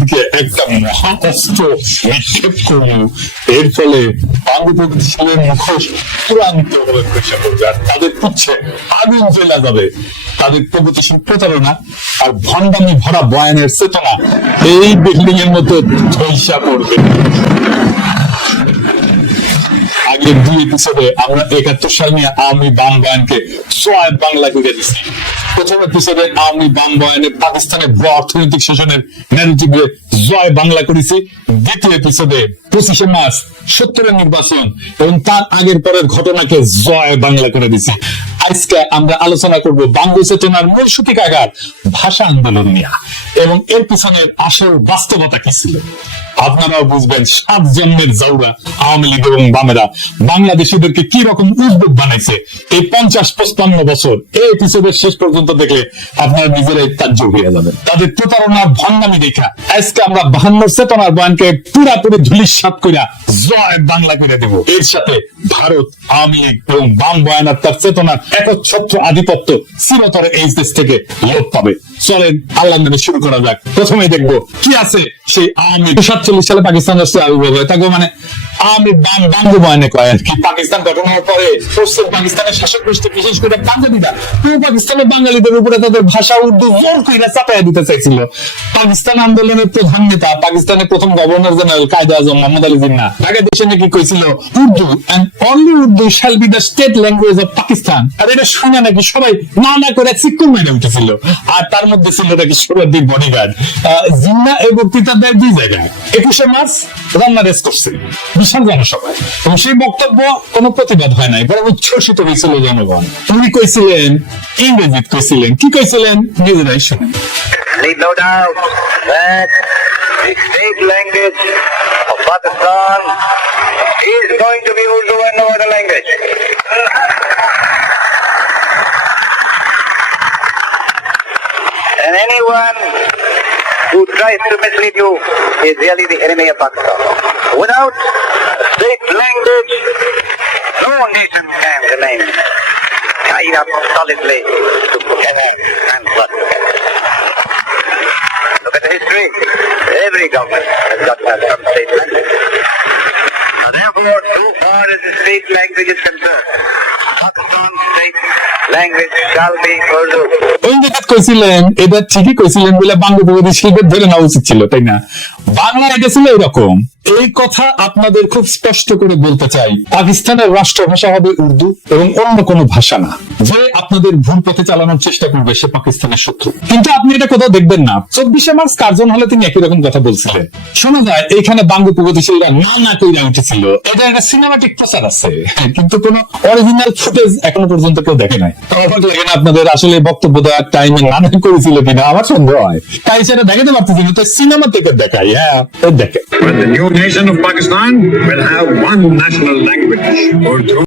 দিকে একটা নিক্ষেপ এর ফলে মুখোশ পড়বে আর তাদের পুচ্ছে আগুন যাবে। তাদের প্রগতিশীল প্রতারণা আর ভণ্ডামি ভরা বয়ানের চেতনা এই বিল্ডিং এর মতো ধৈসা আগের দুই এপিসোডে আমরা একাত্তর সাল নিয়ে আওয়ামী বাম বয়ানকে জয় বাংলা করে প্রথম এপিসোডে আওয়ামী বাম বয়ানে পাকিস্তানের ভুয়া অর্থনৈতিক শোষণের ন্যারেটিভে জয় বাংলা করেছি। দ্বিতীয় এপিসোডে পঁচিশে মার্চ সত্তরের নির্বাচন এবং তার আগের পরের ঘটনাকে জয় বাংলা করে দিছি আজকে আমরা আলোচনা করব বাঙ্গু চেতনার মূল সূতিকাগার ভাষা আন্দোলন নিয়ে। এবং এর পিছনের আসল বাস্তবতা কি ছিল? আপনারাও বুঝবেন সাত জন্মের জাউরা আওয়ামী লীগ এবং বামেরা। বাংলাদেশিদেরকে কি রকম উদ্যোগ বানাইছে এই পঞ্চাশ পঁচপান্ন বছর, এই এপিসোডের শেষ পর্যন্ত দেখলে আপনারা নিজেরাই তাজ্য হয়ে যাবেন। তাদের প্রতারণার ভণ্ডামি দেখা। আজকে আমরা বাহান্নর চেতনার বয়ানকে পুরাপুরি ধুলিস সাপ কইরা জয় বাংলা করে দেব। এর সাথে ভারত, আওয়ামী লীগ এবং বাম বয়ানার তার চেতনার একচ্ছত্র আধিপত্য চিরতরে এই দেশ থেকে লোপ পাবে। চলেন আল্লাহ শুরু করা যাক। প্রথমেই দেখব, কি আছে সেই আওয়ামী সাতচল্লিশ সালে পাকিস্তান রাষ্ট্রে আবির্ভাব হয় তাকেও মানে আওয়ামী বাম কয় আর কি। পাকিস্তান হওয়ার পরে পশ্চিম পাকিস্তানের শাসক গোষ্ঠী, বিশেষ করে পাঞ্জাবিরা, পূর্ব পাকিস্তানের বাঙালিদের উপরে তাদের ভাষা, উর্দু জোর কইরা চাপাইয়া দিতে চাইছিল। পাকিস্তান আন্দোলনের প্রধান নেতা, পাকিস্তানের প্রথম গভর্নর জেনারেল কায়দা আজম মোহাম্মদ আলী জিন্না তাকে দেশে নাকি কইছিল, Urdu and only Urdu shall be the state language of Pakistan. আর এটা শুনে নাকি সবাই না না করে চিকুন মেরে উঠেছিল। আর তার মধ্যে ছিল নাকি সুরদ্দির বডিগার্ড জিন্না এই বক্তৃতা দেয় দুই জায়গায়। একুশে মার্চ রান্না রেস করছে। বিশাল জনসভায় এবং সেই বক্তব্য কোনো প্রতিবাদ হয় নাই বরং উচ্ছ্বসিত হয়েছিল জনগণ উনি কইছিলেন ইংরেজিত কইছিলেন কি কইছিলেন নিজেরাই শুনেন. And anyone who tries to mislead you is really the enemy of Pakistan. Without state language, no nation can remain tied up solidly to together and blood. Look at the history. Every government has got some state language. Now, therefore, so far as the state language is concerned, Pakistan's state কইছিলেন, এটা ঠিকই কইছিলেন বলে ধরে উচিত ছিল, তাই না? বাংলা এরকম। এই কথা আপনাদের খুব স্পষ্ট করে বলতে চাই। পাকিস্তানের রাষ্ট্রভাষা হবে উর্দু এবং অন্য কোনো ভাষা না। যে আপনাদের ভুল পথে চালানোর চেষ্টা করবে, সে পাকিস্তানের শত্রু। কিন্তু আপনি এটা কোথাও দেখবেন না। চব্বিশে মার্চ কার্জন হলে তিনি একই রকম কথা বলছিলেন। শোনা যায়, এইখানে বাঙ্গু প্রগতিশীলরা না না কইরা উঠেছিল। এটা একটা সিনেমাটিক প্রচার আছে। কিন্তু কোনো অরিজিনাল ফুটেজ এখনও পর্যন্ত কেউ দেখে নাই। আপনাদের আসলে বক্তব্য দেওয়ার টাইমে নানা করেছিল কিনা আমার সন্দেহ হয় তাই সেটা দেখাতে পারতেছি কিন্তু সিনেমা থেকে দেখাই হ্যাঁ দেখে nation of have one.